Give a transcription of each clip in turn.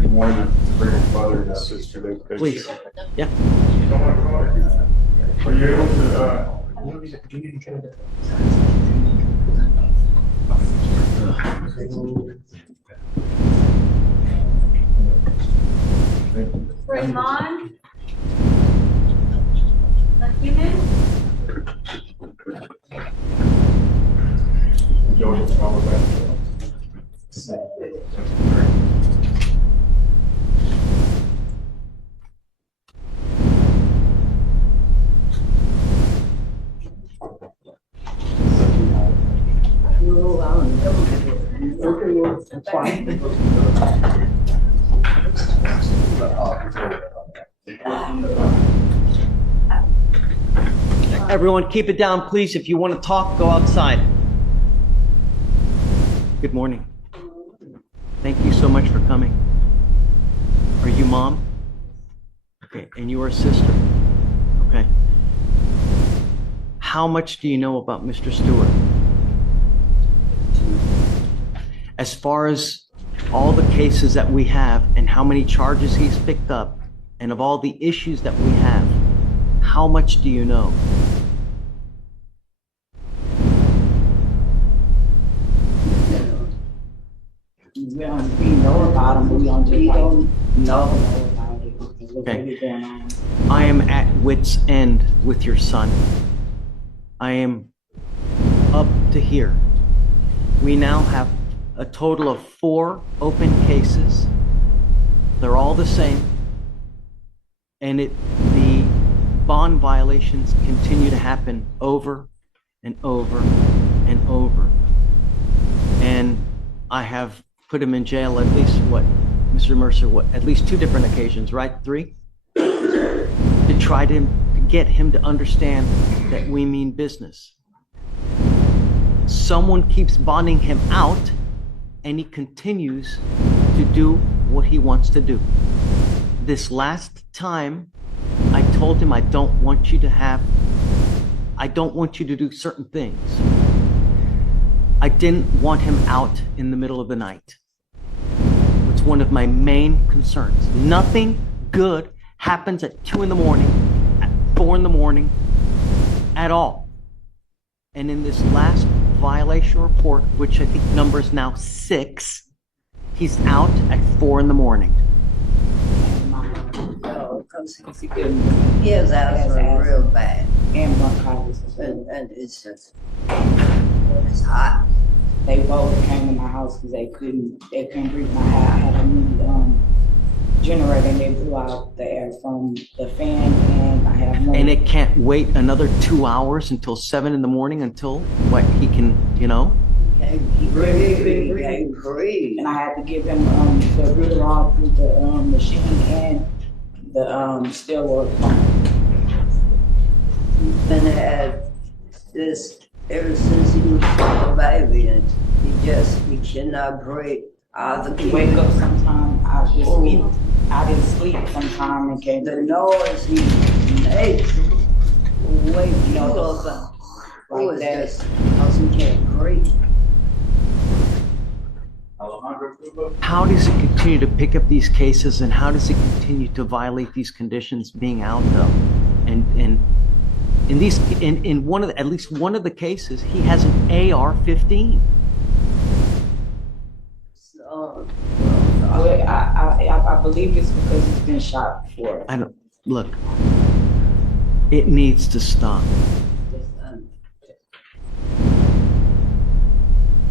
here? Wanted to bring his brother and his sister there. Please. Yeah. Are you able to, Raymond? A human? Joey, follow that? No, I don't know. Okay, that's fine. Everyone, keep it down, please. If you want to talk, go outside. Good morning. Thank you so much for coming. Are you mom? Okay, and you are a sister? Okay. How much do you know about Mr. Stewart? As far as all the cases that we have and how many charges he's picked up and of all the issues that we have, how much do you know? We know about them, we don't know about it. Okay. I am at wit's end with your son. I am up to here. We now have a total of 4 open cases. They're all the same. And the bond violations continue to happen over and over and over. And I have put him in jail at least, what, Mr. Mercer, what, at least 2 different occasions, right? 3? To try to get him to understand that we mean business. Someone keeps bonding him out, and he continues to do what he wants to do. This last time, I told him I don't want you to do certain things. I didn't want him out in the middle of the night. It's one of my main concerns. Nothing good happens at 2 in the morning, at 4 in the morning, at all. And in this last violation report, which I think number is now 6, he's out at 4 in the morning. He has asthma real bad. And bronchitis. And it's just, it's hot. They both came in my house because they couldn't breathe my air. I had a new generator and they blew out the air from the fan, and I have no. And it can't wait another 2 hours until 7 in the morning until what he can, you know? He can't breathe. And I had to give him the Ruderol through the machine and the steroid pump. He's been had this ever since he was a baby, and he cannot breathe. He wake up sometime, I didn't sleep sometime and came. The noise he makes wake you up like that because he can't breathe. How does he continue to pick up these cases, and how does he continue to violate these conditions being out though? And in one of at least one of the cases, he has an AR-15. I believe it's because he's been shot before. I don't look. It needs to stop.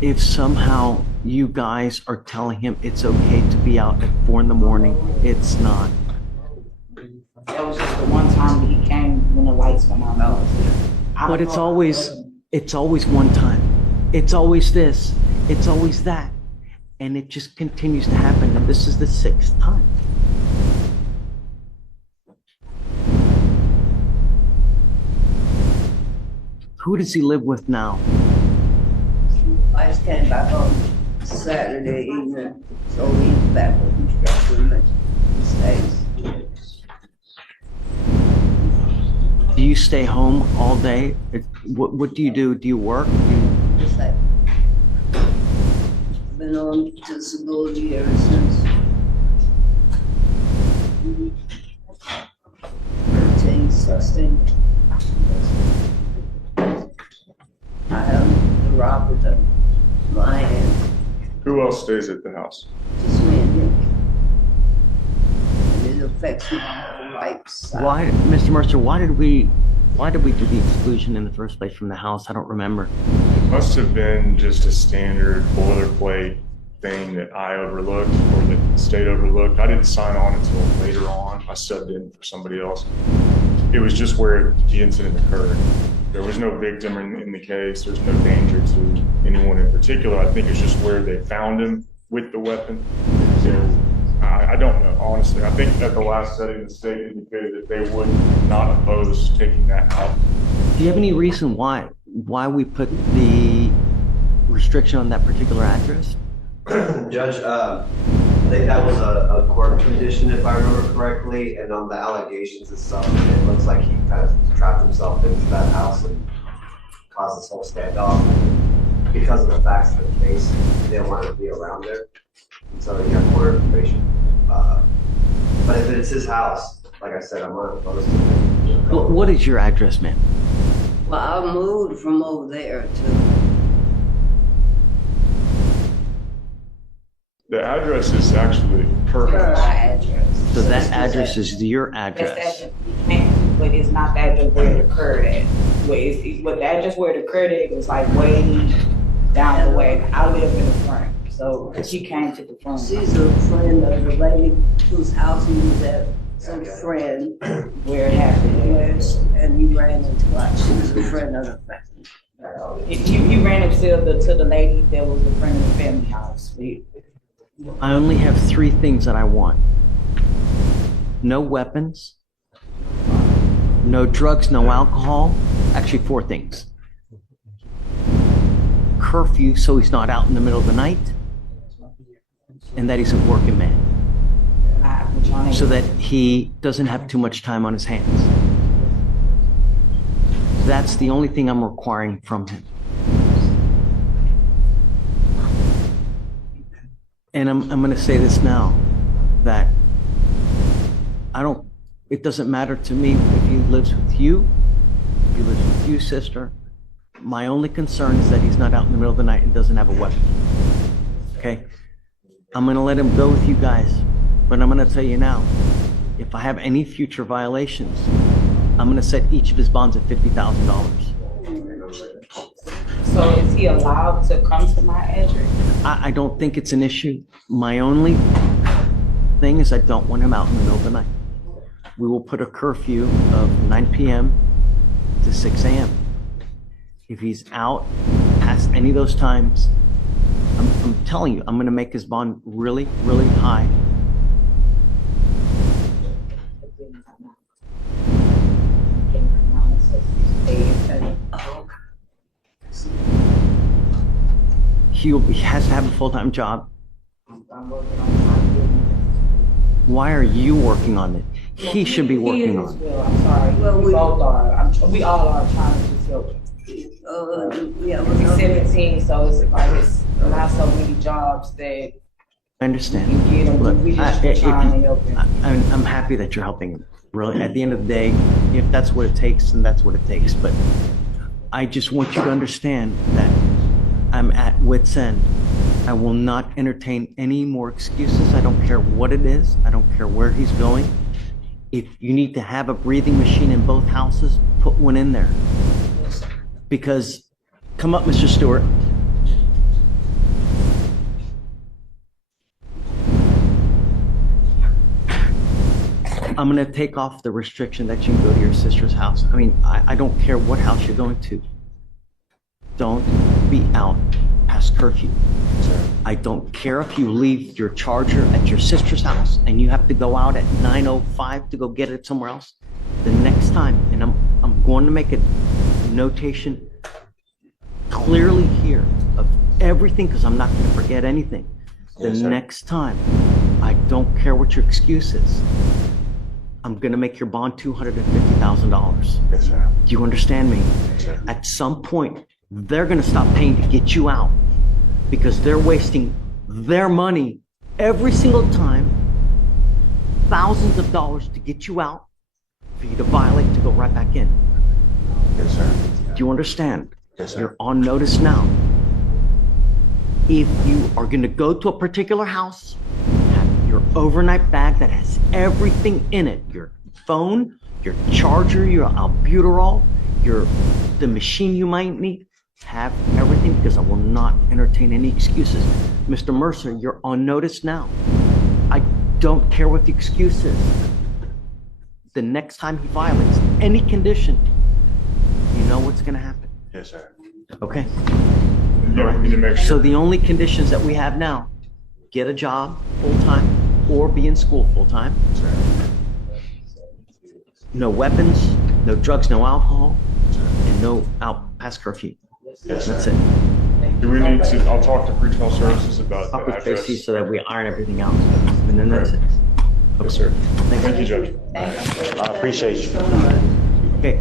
If somehow you guys are telling him it's okay to be out at 4 in the morning, it's not. That was just the one time he came when the lights went out. But it's always one time. It's always this. It's always that. And it just continues to happen. And this is the 6th time. Who does he live with now? I just came back home Saturday evening, so he's back with pretty much. He stays. Do you stay home all day? What do you do? Do you work? Been on disability ever since. 13, 16. I have the robber, the lion, Who else stays at the house? just me and him. And it affects my whole life. Why, Mr. Mercer, why did we do the exclusion in the first place from the house? I don't remember. It must have been just a standard boilerplate thing that I overlooked or that the state overlooked. I didn't sign on until later on. I subbed in for somebody else. It was just where the incident occurred. There was no victim in the case. There's no danger to anyone in particular. I think it's just where they found him with the weapon. So I don't know, honestly. I think at the last setting, the state indicated that they would not oppose taking that out. Do you have any reason why we put the restriction on that particular address? Judge, I think that was a court condition, if I remember correctly, and on the allegations and stuff, it looks like he kind of trapped himself into that house and caused this whole standoff. Because of the facts of the case, they didn't want to be around there, and so he got more information. But if it's his house, like I said, I'm not opposed to it. What is your address, ma'am? Well, I moved from over there to, The address is actually Her Curfew. address. So that address is your That's address. the address we came to, but it's not the address where it occurred at. But the address where it occurred at was like way down the way. I live in the front, so she came to the front. she's a friend of the lady whose house he was at, some friend, Where it happened. yes, and he ran into her. She was a friend of the family. You ran up to the lady that was a friend of the family house. I only have 3 things that I want. No weapons, no drugs, no alcohol. Actually, 4 things. Curfew, so he's not out in the middle of the night, and that he's a working man, so that he doesn't have too much time on his hands. That's the only thing I'm requiring from him. And I'm going to say this now, that it doesn't matter to me if he lives with you, if he lives with you, sister. My only concern is that he's not out in the middle of the night and doesn't have a weapon. Okay? I'm going to let him go with you guys, but I'm going to tell you now, if I have any future violations, I'm going to set each of his bonds at $50,000. So is he allowed to come to my address? I don't think it's an issue. My only thing is I don't want him out in the middle of the night. We will put a curfew of 9 p.m. to 6 a.m. If he's out past any of those times, I'm telling you, I'm going to make his bond really, really high. He has to have a full-time job. I'm working on my business. Why are you working on it? He should be working on it. I'm sorry. Well, we both are. We all are trying to just help. Yeah, He's 17, so it's like it's not so many jobs that I understand. you get him. Look, We just if trying to help him. I'm happy that you're helping him. Really, at the end of the day, if that's what it takes, then that's what it takes. But I just want you to understand that I'm at wit's end. I will not entertain any more excuses. I don't care what it is. I don't care where he's going. If you need to have a breathing machine in both houses, put one in there. Because, come up, Mr. Stewart. I'm going to take off the restriction that you can go to your sister's house. I mean, I don't care what house you're going to. Don't be out past curfew. I don't care if you leave your charger at your sister's house and you have to go out at 9:05 to go get it somewhere else. The next time, and I'm going to make a notation clearly here of everything because I'm not going to forget anything. The next time, I don't care what your excuse is. I'm going to make your bond $250,000. Yes, sir. Do you understand me? Yes, sir. At some point, they're going to stop paying to get you out because they're wasting their money every single time thousands of dollars to get you out, for you to violate, to go right back in. Yes, sir. Do you understand? Yes, sir. You're on notice now. If you are going to go to a particular house, have your overnight bag that has everything in it, your phone, your charger, your albuterol, the machine you might need, have everything, because I will not entertain any excuses. Mr. Mercer, you're on notice now. I don't care what the excuse is. The next time he violates any condition, you know what's going to happen. Yes, sir. Okay? Yeah, we need to make So sure. the only conditions that we have now, get a job full-time or be in school full-time. No weapons, no drugs, no alcohol, and no out past curfew. Yes, That's sir. it. Do we need to, I'll talk to pretrial services about Talk the with Tracy address. so that we iron everything out. And then that's it. Yes, sir. Thank Thank you, Judge. you. I appreciate you. Okay.